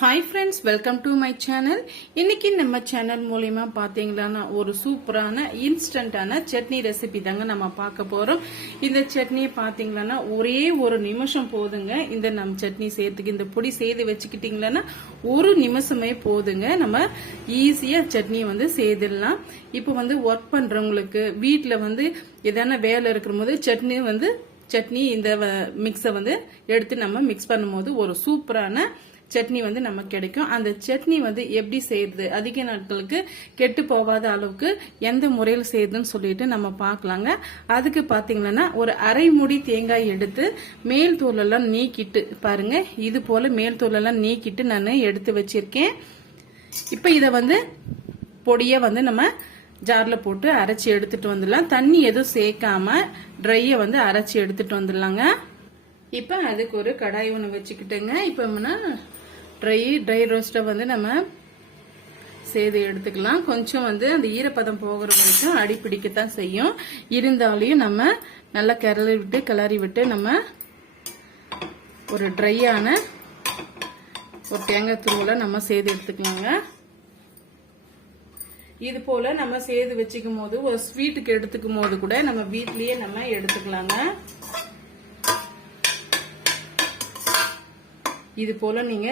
Hi friends welcome to my channel இன்னைக்கு நம்ம channel மூலயமா பாத்தீங்கன்னா ஒரு சூப்பரான இன்ஸ்டன்டான சட்னி ரெசிபி தாங்க நம்ம பார்க்க போகிறோம் இந்த சட்னியை பாத்தீங்கன்னா ஒரே ஒரு நிமிஷம் போதுங்க. இந்த நம்ம சட்னி சேர்த்துக்கு இந்த பொடி செய்து வச்சுக்கிட்டீங்கன்னா ஒரு நிமிஷமே போதுங்க. நம்ம ஈஸியாக சட்னி வந்து செய்திடலாம். இப்போ வந்து ஒர்க் பண்ணுறவங்களுக்கு வீட்டில் வந்து எதனா வேலை இருக்கிற போது சட்னி வந்து சட்னி இந்த மிக்ஸை வந்து எடுத்து நம்ம மிக்ஸ் பண்ணும்போது ஒரு சூப்பரான சட்னி வந்து நமக்கு கிடைக்கும். அந்த சட்னி வந்து எப்படி செய்யறது அதிக நாட்களுக்கு கெட்டு போகாத அளவுக்கு எந்த முறையில் செய்யுதுன்னு சொல்லிட்டு நம்ம பார்க்கலாங்க. அதுக்கு பார்த்தீங்கன்னா ஒரு அரை முடி தேங்காய் எடுத்து மேல் தூளெல்லாம் நீக்கிட்டு பாருங்க. இது போல மேல் தூளெல்லாம் நீக்கிட்டு நான் எடுத்து வச்சிருக்கேன். இப்போ இதை வந்து பொடியை வந்து நம்ம ஜார்ல போட்டு அரைச்சி எடுத்துட்டு வந்துடலாம். தண்ணி எதுவும் சேர்க்காம ட்ரையை வந்து அரைச்சி எடுத்துட்டு வந்துடலாங்க. இப்போ அதுக்கு ஒரு கடாய் ஒன்று வச்சுக்கிட்டேங்க. இப்போ ட்ரை ட்ரை ரோஸ்ட்டை வந்து நம்ம செய்து எடுத்துக்கலாம். கொஞ்சம் வந்து அந்த ஈரப்பதம் போகிற வரைக்கும் அடி பிடிக்கத்தான் செய்யும். இருந்தாலையும் நம்ம நல்லா கிளறி விட்டு கிளறி விட்டு நம்ம ஒரு ட்ரையான ஒரு தேங்காய் துருவில் நம்ம செய்து எடுத்துக்கலாங்க. இது போல நம்ம செய்து வச்சுக்கும் போது ஒரு ஸ்வீட்டுக்கு எடுத்துக்கும் போது கூட நம்ம வீட்லயே நம்ம எடுத்துக்கலாங்க. இது போல நீங்க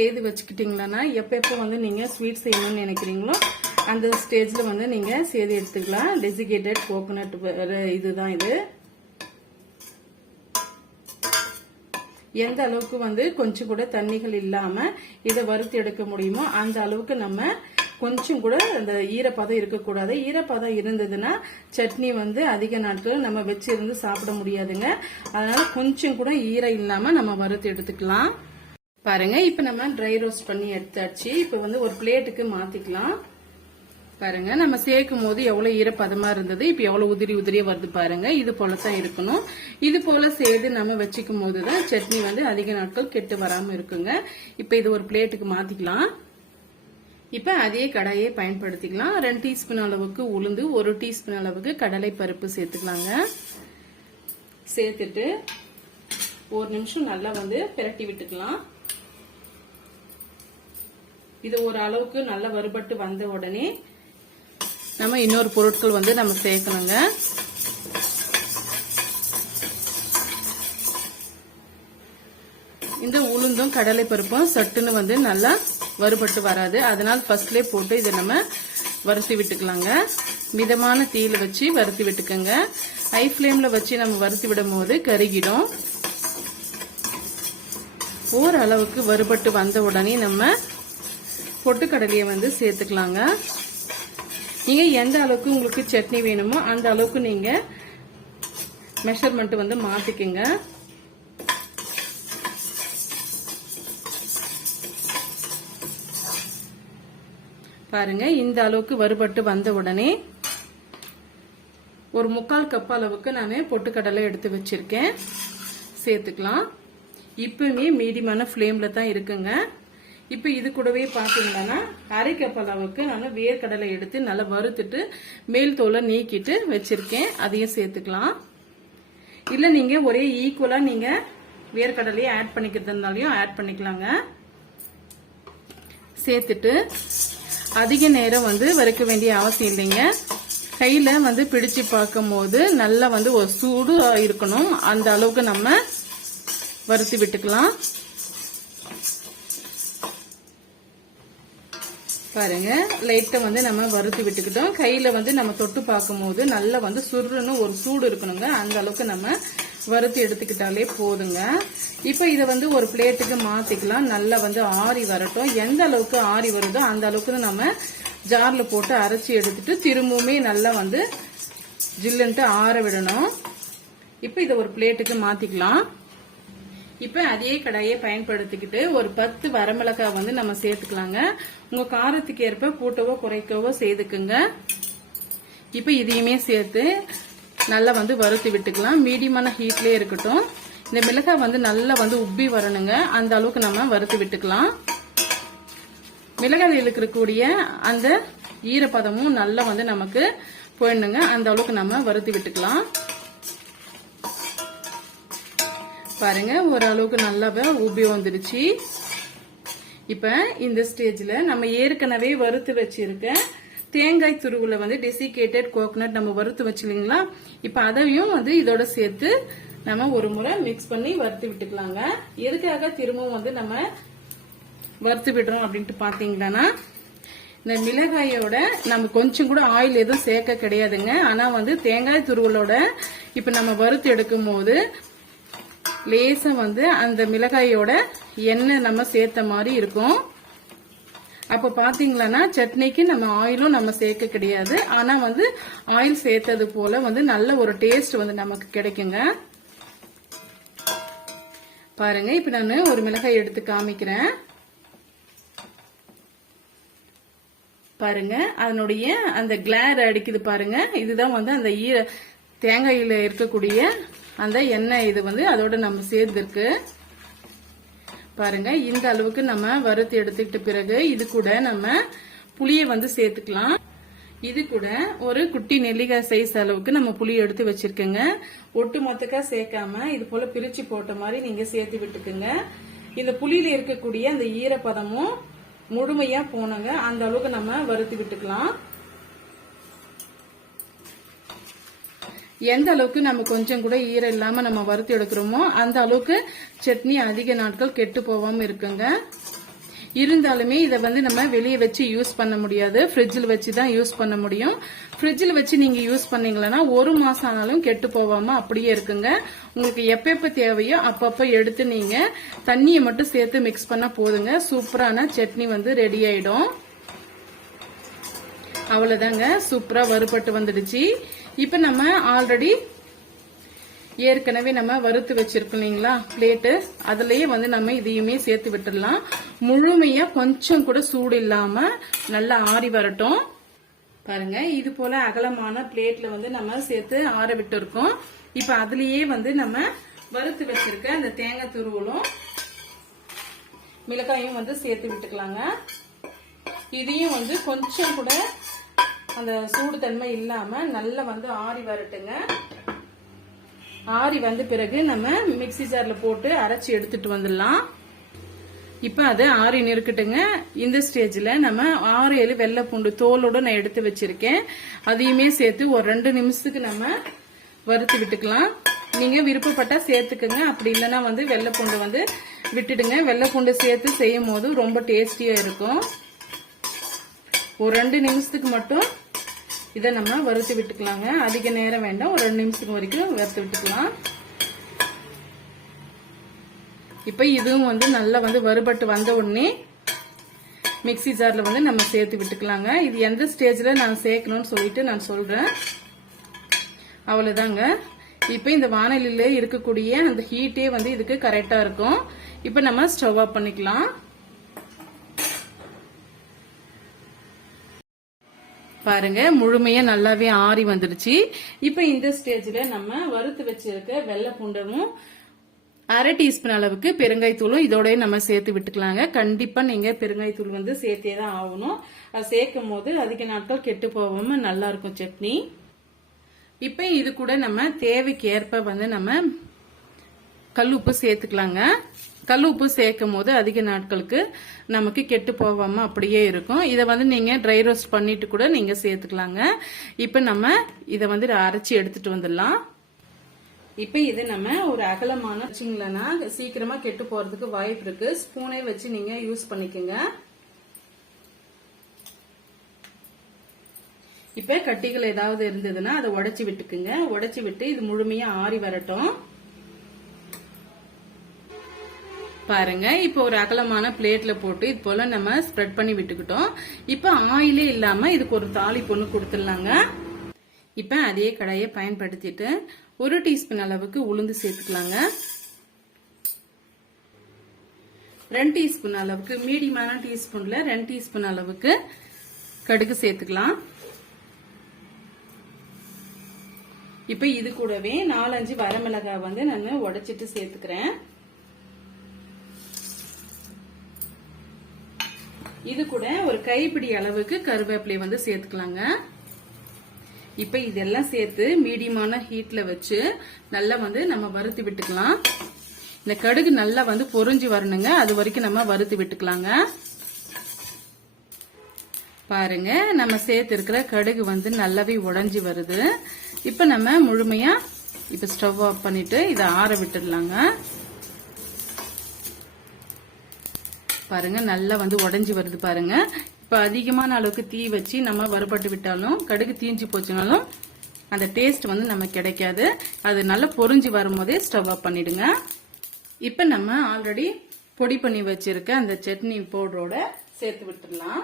செய்து வச்சுக்கிட்டீங்களா எப்ப எப்போ வந்து நீங்கள் ஸ்வீட் செய்யணும்னு நினைக்கிறீங்களோ அந்த ஸ்டேஜில் வந்து நீங்கள் சேர்த்து எடுத்துக்கலாம். டெசிகேட்டட் கோகோனட் இதுதான் இது. எந்த அளவுக்கு வந்து கொஞ்சம் கூட தண்ணிகள் இல்லாமல் இதை வறுத்து எடுக்க முடியுமோ அந்த அளவுக்கு நம்ம கொஞ்சம் கூட அந்த ஈரப்பதம் இருக்கக்கூடாது. ஈரப்பதம் இருந்ததுன்னா சட்னி வந்து அதிக நாட்கள் நம்ம வச்சிருந்து சாப்பிட முடியாதுங்க. அதனால கொஞ்சம் கூட ஈரம் இல்லாமல் நம்ம வறுத்து எடுத்துக்கலாம். பாருங்க இப்ப நம்ம ட்ரை ரோஸ்ட் பண்ணி எடுத்தாச்சு. இப்ப வந்து ஒரு பிளேட்டுக்கு மாத்திக்கலாம். பாருங்க நம்ம சேர்க்கும் போது எவ்வளவு ஈரப்பதமா இருந்தது இப்ப எவ்வளவு உதிரி உதிரியா வருது பாருங்க. இது போலதான் இருக்கணும். இது போல சேர்த்து நம்ம வச்சுக்கும் போதுதான் சட்னி வந்து அதிக நாட்கள் கெட்டு வராம இருக்குங்க. இப்ப இது ஒரு பிளேட்டுக்கு மாத்திக்கலாம். இப்ப அதே கடாயை பயன்படுத்திக்கலாம். ரெண்டு டீஸ்பூன் அளவுக்கு உளுந்து ஒரு டீஸ்பூன் அளவுக்கு கடலை பருப்பு சேர்த்துக்கலாங்க. சேர்த்துட்டு ஒரு நிமிஷம் நல்லா வந்து பிரட்டி விட்டுக்கலாம். இது ஒரு அளவுக்கு நல்லா வறுபட்டு வந்த உடனே நம்ம இன்னொரு பொருட்கள் வந்து நம்ம சேர்க்கணுங்க. இந்த உளுந்தும் கடலை பருப்பும் சட்டுன்னு வந்து நல்லா வறுபட்டு வராது. அதனால ஃபர்ஸ்ட்லேயே போட்டு இதை நம்ம வறுத்தி விட்டுக்கலாங்க. மிதமான தீயில வச்சு வறுத்தி விட்டுக்கோங்க. ஹை ஃப்ளேம்ல வச்சு நம்ம வறுத்தி விடும் போது கருகிடும். ஓரளவுக்கு வறுபட்டு வந்த உடனே நம்ம பொட்டுக்கடலையை வந்து சேர்த்துக்கலாங்க. நீங்க எந்த அளவுக்கு உங்களுக்கு சட்னி வேணுமோ அந்த அளவுக்கு நீங்க மெஷர்மெண்ட் வந்து மாத்திக்கங்க. பாருங்க இந்த அளவுக்கு வறுபட்டு வந்த உடனே ஒரு முக்கால் கப் அளவுக்கு நான் பொட்டுக்கடலை எடுத்து வச்சிருக்கேன். சேர்த்துக்கலாம். இப்பவுமே மீடியமான ஃப்ளேமில் தான் இருக்குங்க. இப்போ இது கூடவே பார்த்தீங்கன்னா அரை கப் அளவுக்கு நான் வேர்க்கடலை எடுத்து நல்லா வறுத்துட்டு மேல் தோலை நீக்கிட்டு வச்சிருக்கேன். அதையும் சேர்த்துக்கலாம். இல்லை நீங்க ஒரே ஈக்குவலா நீங்க வேர்க்கடலையை ஆட் பண்ணிக்கிறதுனாலையும் ஆட் பண்ணிக்கலாங்க. சேர்த்துட்டு அதிக நேரம் வந்து வறுக்க வேண்டிய அவசியம் இல்லைங்க. கையில வந்து பிடிச்சு பார்க்கும் போது நல்லா வந்து ஒரு சூடு இருக்கணும். அந்த அளவுக்கு நம்ம வறுத்து விட்டுக்கலாம். பாருங்க. லைட்டை வந்து நம்ம வறுத்து விட்டுக்கிட்டோம். கையில வந்து நம்ம தொட்டு பார்க்கும்போது நல்லா வந்து சுருன்னு ஒரு சூடு இருக்கணுங்க. அந்த அளவுக்கு நம்ம வறுத்து எடுத்துக்கிட்டாலே போதுங்க. இப்போ இதை வந்து ஒரு பிளேட்டுக்கு மாத்திக்கலாம். நல்லா வந்து ஆறி வரட்டும். எந்த அளவுக்கு ஆறி வருதோ அந்த அளவுக்கு நம்ம ஜார்ல போட்டு அரைச்சி எடுத்துட்டு திரும்பவுமே நல்லா வந்து ஜில்லுன்ட்டு ஆற விடணும். இப்போ இதை ஒரு பிளேட்டுக்கு மாத்திக்கலாம். இப்ப அதே கடாயை பயன்படுத்திக்கிட்டு ஒரு பத்து வரமிளகாய் வந்து நம்ம சேர்த்துக்கலாங்க. உங்க காரத்துக்கு ஏற்ப கூட்டவோ குறைக்கவோ செய்துக்குங்க. இப்ப இதையுமே சேர்த்து நல்லா வந்து வறுத்து விட்டுக்கலாம். மீடியமான ஹீட்லயே இருக்கட்டும். இந்த மிளகாய் வந்து நல்லா வந்து உப்பி வரணுங்க. அந்த அளவுக்கு நம்ம வறுத்து விட்டுக்கலாம். மிளகாயில் இருக்கக்கூடிய அந்த ஈரப்பதமும் நல்லா வந்து நமக்கு போயிடணுங்க. அந்த அளவுக்கு நம்ம வறுத்து விட்டுக்கலாம். பாருங்க ஓரளவுக்கு நல்லாவே உபி வந்துடுச்சு. இப்ப இந்த ஸ்டேஜ்ல நம்ம ஏற்கனவே வறுத்து வச்சிருக்க தேங்காய் துருவுல வந்து டெசிகேட்டட் கோகனட் நம்ம வறுத்து வச்சிருங்களா இப்ப அதையும் வந்து இதோட சேர்த்து நம்ம ஒரு முறை மிக்ஸ் பண்ணி வறுத்து விட்டுக்கலாங்க. எதுக்காக திரும்பவும் வந்து நம்ம வறுத்து விடுறோம் அப்படின்ட்டு பாத்தீங்கன்னா இந்த மிளகாயோட நம்ம கொஞ்சம் கூட ஆயில் எதுவும் சேர்க்க கிடையாதுங்க. ஆனா வந்து தேங்காய் துருவலோட இப்ப நம்ம வறுத்து எடுக்கும் போது லேசாக வந்து அந்த மிளகாயோட எண்ணெய் நம்ம சேர்த்த மாதிரி இருக்கும். அப்போ பார்த்தீங்களன்னா சட்னிக்கு நம்ம ஆயிலும் நம்ம சேர்க்க கிடையாது. ஆனால் வந்து ஆயில் சேர்த்தது போல வந்து நல்ல ஒரு டேஸ்ட் வந்து நமக்கு கிடைக்குங்க. பாருங்க இப்போ நான் ஒரு மிளகாய் எடுத்து காமிக்கிறேன். பாருங்க அதனுடைய அந்த கிளார் அடிக்குது பாருங்க. இதுதான் வந்து அந்த ஈர தேங்காயில் இருக்கக்கூடிய அந்த எண்ணெய் இது வந்து அதோட நம்ம சேர்ந்துருக்கு. பாருங்க இந்த அளவுக்கு நம்ம வறுத்து எடுத்துக்கிட்ட பிறகு இது கூட நம்ம புளியை வந்து சேர்த்துக்கலாம். இது கூட ஒரு குட்டி நெல்லிக்காய் சைஸ் அளவுக்கு நம்ம புளி எடுத்து வச்சிருக்கோங்க. ஒட்டு மொத்தக்கா சேர்க்காம இது போல பிரிச்சு போட்ட மாதிரி நீங்க சேர்த்து விட்டுக்குங்க. இந்த புளியில இருக்கக்கூடிய அந்த ஈரப்பதமும் முழுமையா போனங்க. அந்த அளவுக்கு நம்ம வறுத்து விட்டுக்கலாம். எந்த அளவுக்கு நம்ம கொஞ்சம் கூட ஈரம் இல்லாம நம்ம வறுத்து எடுக்கிறோமோ அந்த அளவுக்கு சட்னி அதிக நாட்கள் கெட்டு போகாம இருக்குங்க. இருந்தாலுமே இதை வந்து நம்ம வெளியே வச்சு யூஸ் பண்ண முடியாது. ஃப்ரிட்ஜில் வச்சு தான் யூஸ் பண்ண முடியும். ஃப்ரிட்ஜில் வச்சு நீங்கள் யூஸ் பண்ணீங்களன்னா ஒரு மாதம் ஆனாலும் கெட்டு போகாம அப்படியே இருக்குங்க. உங்களுக்கு எப்பப்போ தேவையோ அப்பப்போ எடுத்து நீங்கள் தண்ணியை மட்டும் சேர்த்து மிக்ஸ் பண்ணால் போதுங்க. சூப்பரான சட்னி வந்து ரெடி ஆகிடும் அவ்வளோதாங்க சூப்பராக வறுபட்டு வந்துடுச்சு. இப்ப நம்ம ஆல்ரெடி ஏற்கனவே நம்ம வறுத்து வச்சிருக்கோம் இல்லைங்களா? பிளேட்டு அதுலயே வந்து நம்ம இதையுமே சேர்த்து விட்டுடலாம். முழுமையா கொஞ்சம் கூட சூடு இல்லாம நல்லா ஆறி வரட்டும். பாருங்க இது போல அகலமான பிளேட்ல வந்து நம்ம சேர்த்து ஆற விட்டு இருக்கோம் இப்ப அதுலயே வந்து நம்ம வறுத்து வச்சிருக்க அந்த தேங்காய் துருவலும் மிளகாயும் வந்து சேர்த்து விட்டுக்கலாங்க. இதையும் வந்து கொஞ்சம் கூட அந்த சூடு தன்மை இல்லாம நல்லா வந்து ஆறி வரட்டுங்க. ஆறி வந்த பிறகு நம்ம மிக்ஸி ஜார்ல போட்டு அரைச்சி எடுத்துட்டு வந்துடலாம். இப்ப அது ஆறி நிறுக்கட்டுங்க இந்த ஸ்டேஜ்ல நம்ம ஆறு ஏழு வெள்ளை பூண்டு தோலோட நான் எடுத்து வச்சிருக்கேன். அதையுமே சேர்த்து ஒரு ரெண்டு நிமிஷத்துக்கு நம்ம வறுத்து விட்டுக்கலாம். நீங்க விருப்பப்பட்டா சேர்த்துக்குங்க. அப்படி இல்லைன்னா வந்து வெள்ளை பூண்டு வந்து விட்டுடுங்க. வெள்ளை பூண்டு சேர்த்து செய்யும் போது ரொம்ப டேஸ்டியா இருக்கும். ஒரு ரெண்டு நிமிஷத்துக்கு மட்டும் இதை நம்ம வறுத்து விட்டுக்கலாங்க. அதிக நேரம் வேண்டாம். ஒரு ரெண்டு நிமிஷத்துக்கு வரைக்கும் வறுத்து விட்டுக்கலாம். இப்ப இதுவும் வந்து நல்லா வந்து வறுபட்டு வந்த உடனே மிக்ஸி ஜார்ல வந்து நம்ம சேர்த்து விட்டுக்கலாங்க. இது எந்த ஸ்டேஜ்ல நான் சேர்க்கணும்னு சொல்லிட்டு நான் சொல்றேன். அவ்வளவுதாங்க. இப்ப இந்த வானலில இருக்கக்கூடிய அந்த ஹீட்டே வந்து இதுக்கு கரெக்டா இருக்கும். இப்ப நம்ம ஸ்டவ் ஆஃப் பண்ணிக்கலாம். பாருங்க முழுமையா நல்லாவே ஆறி வந்துடுச்சு. இப்ப இந்த ஸ்டேஜ்ல நம்ம வறுத்து வச்சிருக்க வெள்ளை பூண்டமும் அரை டீஸ்பூன் அளவுக்கு பெருங்காய்த்தூளும் இதோடய நம்ம சேர்த்து விட்டுக்கலாங்க. கண்டிப்பாக நீங்கள் பெருங்காய்த்தூள் வந்து சேர்த்தே தான் ஆகணும். அது சேர்க்கும் போது அதிக நாட்கள் கெட்டு போகாமல் நல்லா இருக்கும் சட்னி. இப்போ இது கூட நம்ம தேவைக்கு ஏற்ப வந்து நம்ம கல் உப்பு சேர்த்துக்கலாங்க. கல் உப்பு சேர்க்கும் போது அதிக நாட்களுக்கு நமக்கு கெட்டு போகாம அப்படியே இருக்கும். இதை வந்து நீங்க ட்ரை ரோஸ்ட் பண்ணிட்டு கூட நீங்க சேர்த்துக்கலாங்க. இப்ப நம்ம இதை வந்து அரைச்சி எடுத்துட்டு வந்துடலாம். இப்ப இது நம்ம ஒரு அகலமான வச்சிங்களா சீக்கிரமா கெட்டு போறதுக்கு வாய்ப்பு இருக்கு. ஸ்பூனே வச்சு நீங்க யூஸ் பண்ணிக்கோங்க. இப்ப கட்டிகள் ஏதாவது இருந்ததுன்னா அதை உடச்சி விட்டுக்குங்க. உடச்சி விட்டு இது முழுமையா ஆறி வரட்டும். பாருங்க. இப்போ ஒரு அகலமான பிளேட்ல போட்டு இது போல நம்ம ஸ்ப்ரெட் பண்ணி விட்டுக்கிட்டோம். இப்போ ஆயிலே இல்லாம இதுக்கு ஒரு தாலி பொண்ணு கொடுத்துடலாங்க. இப்ப அதே கடையை பயன்படுத்திட்டு ஒரு டீஸ்பூன் அளவுக்கு உளுந்து சேர்த்துக்கலாங்க. ரெண்டு டீஸ்பூன் அளவுக்கு மீடியமான டீஸ்பூன்ல ரெண்டு டீஸ்பூன் அளவுக்கு கடுகு சேர்த்துக்கலாம். இப்ப இது கூடவே நாலஞ்சு வரமிளகாய் வந்து நான் உடைச்சிட்டு சேர்த்துக்கிறேன். இது கூட ஒரு கைப்பிடி அளவுக்கு கருவேப்பிலை வந்து சேர்த்துக்கலாங்க. இப்ப இதெல்லாம் சேர்த்து மீடியமான ஹீட்ல வச்சு நல்லா வந்து நம்ம வறுத்து விட்டுக்கலாம். இந்த கடுகு நல்லா வந்து பொறிஞ்சு வரணுங்க. அது வரைக்கும் நம்ம வறுத்து விட்டுக்கலாங்க. பாருங்க நம்ம சேர்த்து இருக்கிற கடுகு வந்து நல்லாவே உடஞ்சி வருது. இப்ப நம்ம முழுமையா இப்ப ஸ்டவ் ஆஃப் பண்ணிட்டு இதை ஆற விட்டுடலாங்க. பாருங்க நல்லா வந்து உடஞ்சி வருது பாருங்க. இப்ப அதிகமான அளவுக்கு தீ வச்சு நம்ம வறுபட்டு விட்டாலும் கடுகு தீஞ்சு போச்சுனாலும் அந்த டேஸ்ட் வந்து நமக்கு கிடைக்காது. அது நல்லா பொரிஞ்சு வரும்போதே ஸ்டவ் ஆஃப் பண்ணிடுங்க. இப்ப நம்ம ஆல்ரெடி பொடி பண்ணி வச்சிருக்க அந்த சட்னி பவுடரோட சேர்த்து விட்டுடலாம்.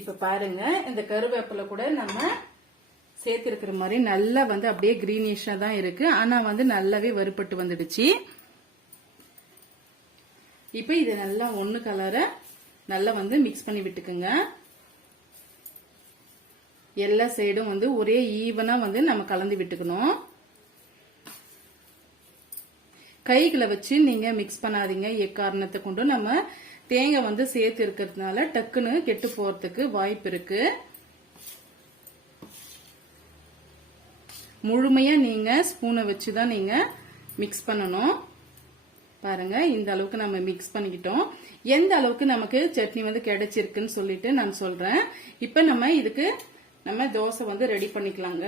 இப்ப பாருங்க இந்த கருவேப்பிலை கூட நம்ம சேர்த்திருக்கிற மாதிரி நல்லா வந்து அப்படியே கிரீனிஷா தான் இருக்கு. ஆனா வந்து நல்லாவே வறுபட்டு வந்துடுச்சு. இப்ப இது நல்லா ஒண்ணு கலரை நல்லா வந்து மிக்ஸ் பண்ணி விட்டுக்குங்க. எல்லா சைடும் வந்து ஒரே ஈவனா வந்து நம்ம கலந்து விட்டுக்கணும். கைகளை வச்சு நீங்க மிக்ஸ் பண்ணாதீங்க. எக்காரணத்தை கொண்டு நம்ம தேங்காய் வந்து சேர்த்து இருக்கிறதுனால டக்குன்னு கெட்டு போறதுக்கு வாய்ப்பு இருக்கு. முழுமையா நீங்க ஸ்பூனை வச்சு தான் நீங்க மிக்ஸ் பண்ணணும். பாருங்க இந்த அளவுக்கு நம்ம மிக்ஸ் பண்ணிக்கிட்டோம். எந்த அளவுக்கு நமக்கு சட்னி வந்து கிடைச்சிருக்குன்னு சொல்லிட்டு நான் சொல்றேன். இப்ப நம்ம இதுக்கு நம்ம தோசை வந்து ரெடி பண்ணிக்கலாங்க.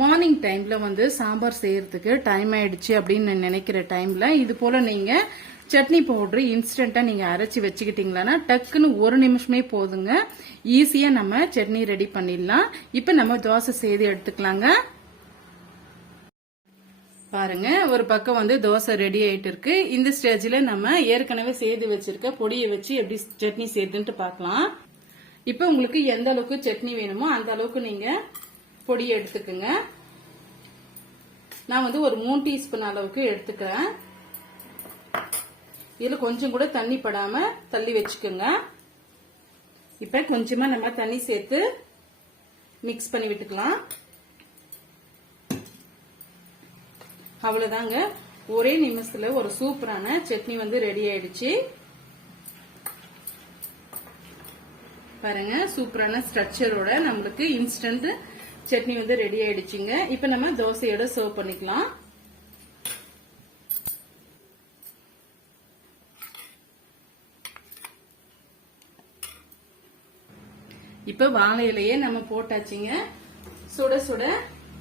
மார்னிங் டைம்ல வந்து சாம்பார் செய்யறதுக்கு டைம் ஆயிடுச்சு அப்படின்னு நான் நினைக்கிற டைம்ல இது போல நீங்க சட்னி பவுடர் இன்ஸ்டன்டா நீங்க அரைச்சி வச்சுக்கிட்டிங்களான்னா டக்குன்னு ஒரு நிமிஷமே போதுங்க. ஈஸியா நம்ம சட்னி ரெடி பண்ணிடலாம். இப்ப நம்ம தோசை செய்து எடுத்துக்கலாங்க. பாருங்க ஒரு பக்கம் வந்து தோசை ரெடி ஆயிட்டு இருக்கு. இந்த ஸ்டேஜ்ல நம்ம ஏற்கனவே செய்து வச்சிருக்க பொடியை வச்சு எப்படி சட்னி செய்துன்ட்டு பார்க்கலாம். இப்ப உங்களுக்கு எந்த அளவுக்கு சட்னி வேணுமோ அந்த அளவுக்கு நீங்க பொடி எடுத்துக்கோங்க. நான் வந்து ஒரு மூணு டீஸ்பூன் அளவுக்கு எடுத்துக்கிறேன். இதுல கொஞ்சம் கூட தண்ணி படாம தள்ளி வச்சுக்கோங்க. இப்ப கொஞ்சமா நம்ம தண்ணி சேர்த்து மிக்ஸ் பண்ணி விட்டுக்கலாம். அவ்வளவுதாங்க. ஒரே நிமிஷத்துல ஒரு சூப்பரான சட்னி வந்து ரெடி ஆயிடுச்சு. பாருங்க சூப்பரான ஸ்ட்ரக்சரோட நம்மளுக்கு இன்ஸ்டன்ட் சட்னி வந்து ரெடி ஆயிடுச்சுங்க. இப்ப நம்ம தோசையோட சர்வ் பண்ணிக்கலாம். இப்ப வாழை இலையே நம்ம போட்டாச்சுங்க. சுட சுட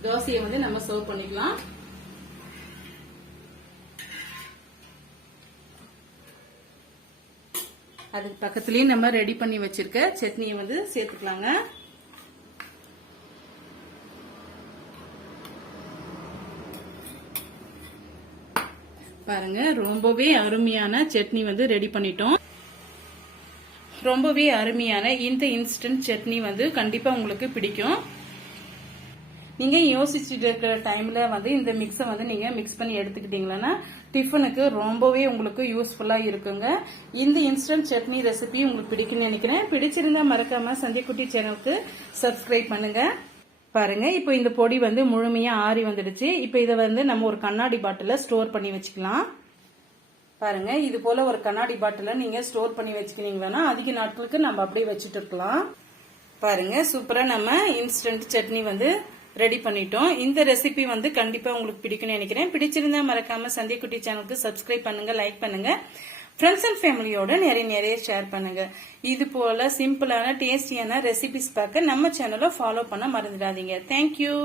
தோசையை வந்து நம்ம சர்வ் பண்ணிக்கலாம். அதுக்கு பக்கத்துலயே நம்ம ரெடி பண்ணி வச்சிருக்க சட்னியை வந்து சேர்த்துக்கலாங்க. பாருங்க ரொம்பவே அருமையான சட்னி வந்து ரெடி பண்ணிட்டோம். ரொம்பவே அருமையான இந்த இன்ஸ்டன்ட் சட்னி வந்து கண்டிப்பா உங்களுக்கு பிடிக்கும். நீங்க யோசிச்சுட்டு இருக்கிற டைம்ல வந்து இந்த மிக்ஸை வந்து நீங்க மிக்ஸ் பண்ணி எடுத்துக்கிட்டீங்கன்னா டிஃபனுக்கு ரொம்பவே உங்களுக்கு யூஸ்ஃபுல்லா இருக்குங்க. இந்த இன்ஸ்டன்ட் சட்னி ரெசிபி உங்களுக்கு பிடிக்கும்னு நினைக்கிறேன். பிடிச்சிருந்தா மறக்காம சந்தியக்குட்டி சேனலுக்கு சப்ஸ்கிரைப் பண்ணுங்க. பாருங்க இப்போ இந்த பொடி வந்து முழுமையா ஆறி வந்துடுச்சு. இப்போ இதை வந்து நம்ம ஒரு கண்ணாடி பாட்டில ஸ்டோர் பண்ணி வச்சுக்கலாம். பாருங்க இது போல ஒரு கண்ணாடி பாட்டில நீங்க ஸ்டோர் பண்ணி வச்சுக்கினீங்கன்னா அதிக நாட்களுக்கு நம்ம அப்படியே வச்சுட்டு இருக்கலாம். பாருங்க சூப்பரா நம்ம இன்ஸ்டன்ட் சட்னி வந்து ரெடி பண்ணிட்டோம். இந்த ரெசிபி வந்து கண்டிப்பா உங்களுக்கு பிடிக்கும்னு நினைக்கிறேன். பிடிச்சிருந்தா மறக்காம சந்தியக்குட்டி சேனலுக்கு சப்ஸ்கிரைப் பண்ணுங்க லைக் பண்ணுங்க. ஃப்ரெண்ட்ஸ் அண்ட் ஃபேமிலியோட நிறைய நிறைய ஷேர் பண்ணுங்க. இது போல சிம்பிளான டேஸ்டியான ரெசிபிஸ் பார்க்க நம்ம சேனலை ஃபாலோ பண்ண மறந்துடாதீங்க. தேங்க்யூ